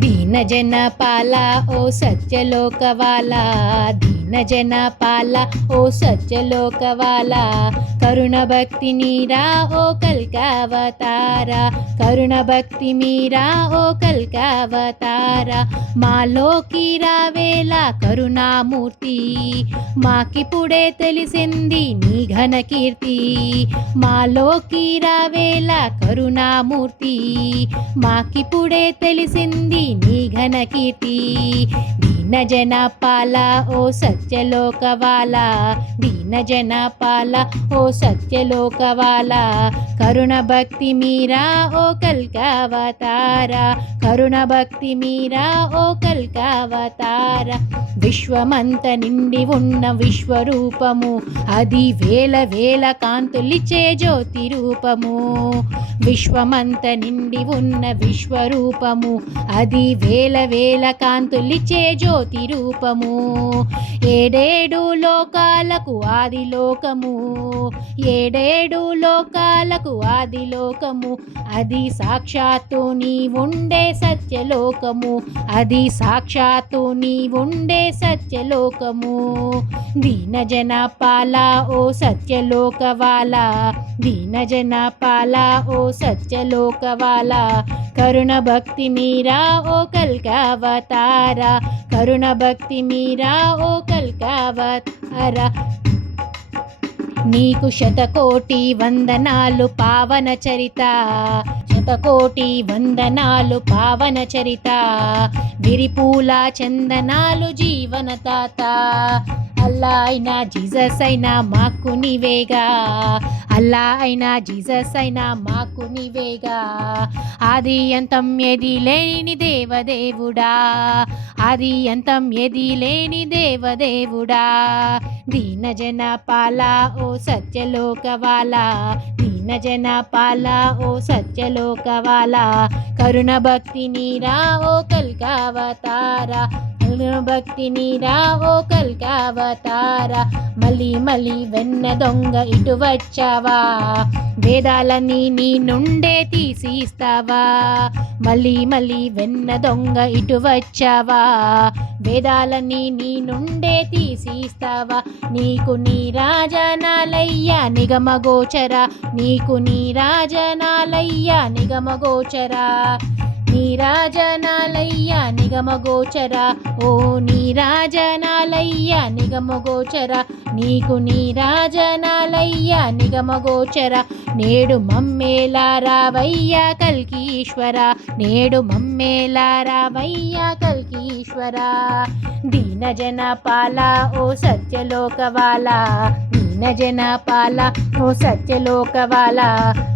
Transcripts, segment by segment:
దీన జన పాల ఓ సత్యలోకవాల దీన జన పాల ఓ సత్యలోకవాల కరుణ భక్తి మీరా ఓ కల్కావతారా కరుణ భక్తి మీరా ఓ కల్కావతారా మాలోకి రావేలా కరుణామూర్తి. మాకిప్పుడే తెలిసింది నీ ఘన కీర్తి. మాలోకి రావేలా కరుణామూర్తి. మాకిప్పుడే తెలిసింది నీ ఘన కీర్తి. దీన జన పాల ఓ సత్యలోకవాల. దీన జన పాల ఓ సత్యలోకవాల. కరుణ భక్తి మీరా ఓ కల్కావతార. కరుణ భక్తి మీరా ఓ కల్కా అవతార. విశ్వమంత నిండి ఉన్న విశ్వరూపము. అది వేల వేల కాంతులిచే జ్యోతి రూపము విశ్వమంత నిండి ఉన్న విశ్వరూపము. అది వేల వేల కాంతులిచే జ్యోతి రూపము ఏడేడు లోకాలకు ఆది లోకము ఏడేడు లోకాలకు ఆది లోకము అది సాక్షాత్తు నీ ఉండే సత్యలోకము. అది సాక్షాత్ నీ ఉండే సత్యలోకము. దీన జన పాల ఓ సత్యలోకవాల. దీన జన పాల ఓ సత్యలోకవాల. కరుణ భక్తి మీరా ఓ కల్కావతార. కరుణ భక్తి మీరా ఓ కల్కావతార. నీకు శతకోటి వందనాలు పావన చరిత. శతకోటి వందనాలు పావన చరిత. విరిపూల చందనాలు జీవన తాత. అల్లా అయినా జీసస్ అయినా మాకు నీవేగా. అల్లా అయినా జీసస్ అయినా మాకు నీవేగా. ఆది అంతం ఏది లేని దేవదేవుడా. ఆది అంతం ఏది లేని దేవదేవుడా. దీన జన పాల ఓ సత్యలోకవాల. దీన జన పాల ఓ సత్యలోకవాల. కరుణ భక్తి నీరా ఓ కల్కావతారా. భక్తిని రా ఓ కల్కావతార మళ్ళీ మళ్ళీ వెన్న దొంగ ఇటు వచ్చావా? వేదాలని నీ నుండే తీసిస్తావా? మళ్ళీ మళ్ళీ వెన్న దొంగ ఇటు వచ్చావా? వేదాలని నీ నుండే తీసిస్తావా? నీకు నీ రాజనాలయ్య నిగమగోచరా? నీకు నీ రాజనాలయ్య నిగమగోచరా? నీరాజనాలయ్య నిగమగోచర. ఓ నీరాజనాలయ్య నిగమగోచర. నీకు నీరాజనాలయ్య నిగమగోచర. నేడు మమ్మేలా రావయ్య కల్కీశ్వర. నేడు మమ్మేలా రావయ్య కల్కీశ్వర. దీనజన పాల ఓ సత్యలోకవాల. దీన జన పాల ఓ సత్యలోకవాల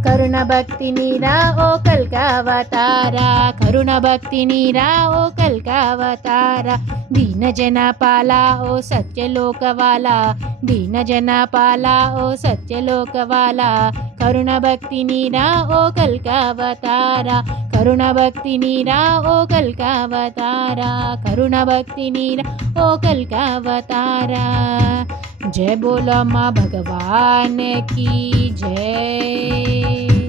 కరుణ భక్తి నీరా ఓ కల్కావతార కరుణ భక్తి నీరా ఓ కల్కావతార దీన జన పాల ఓ సత్యలోకవాల దీన జన పాల ఓ సత్యలోకవాల కరుణ భక్తి నీరా ఓ కల్కావతార కరుణ భక్తి నీరా ఓ కల్కావతార కరుణ భక్తి నీరా ఓ కల్కావతార जय बोला माँ भगवान की जय।